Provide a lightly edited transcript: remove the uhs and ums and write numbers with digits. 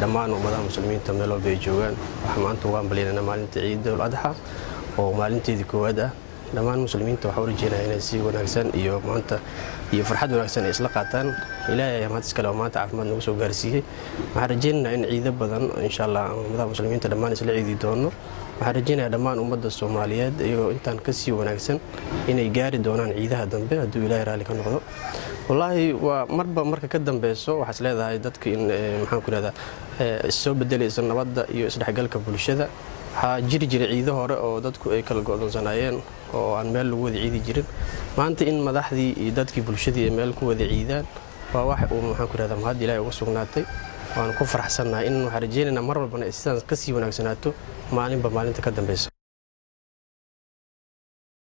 dhammaan ummadaha muslimiinta meel walba ay joogaan waxa maanta ugu hambalyeynaa maalinta Ciidul Adha oo maalinteedii koowaad ah dhammaan muslimiinta waxa u rajeenaa inay si wanaagsan iyo maanta iyo farxad wanaagsan ay isla qaataan ilaahay ayaa maanta iskale maanta caafimaad nagu soo gaarsiiyay waxaan rajeenaynaa in ciido badan insha Allah ummadaha muslimiinta dhammaan isla ciidi doono waxaan rajeenayaa dhammaan ummadda Soomaaliyeed iyo intaan ka sii wanaagsan inay gaari doonaan ciidaha dambe hadduu ilaahay raali ka noqdo wallahi waa marka ka dambeeso waxaas leedahay dadka in maxaan ku raadaa soo bedelaysa nabadda iyo isdhexgalka bulshada waxaa jiri jiray ciido hore oo dadku ay kala go'doonsanaayeen oo aan meel lagu wada ciidi jirin maanta in madaxdii iyo dadkii bulshadii ay meel ku wada ciidaan waa wax uu maxaan ku raadaa mahad ilaahay ugu sugnaatay waan ku faraxsanahay in waxaan rajeynaynaa mar walbana sidaas ka sii wanaagsanaato maalinba maalinta ka dambayso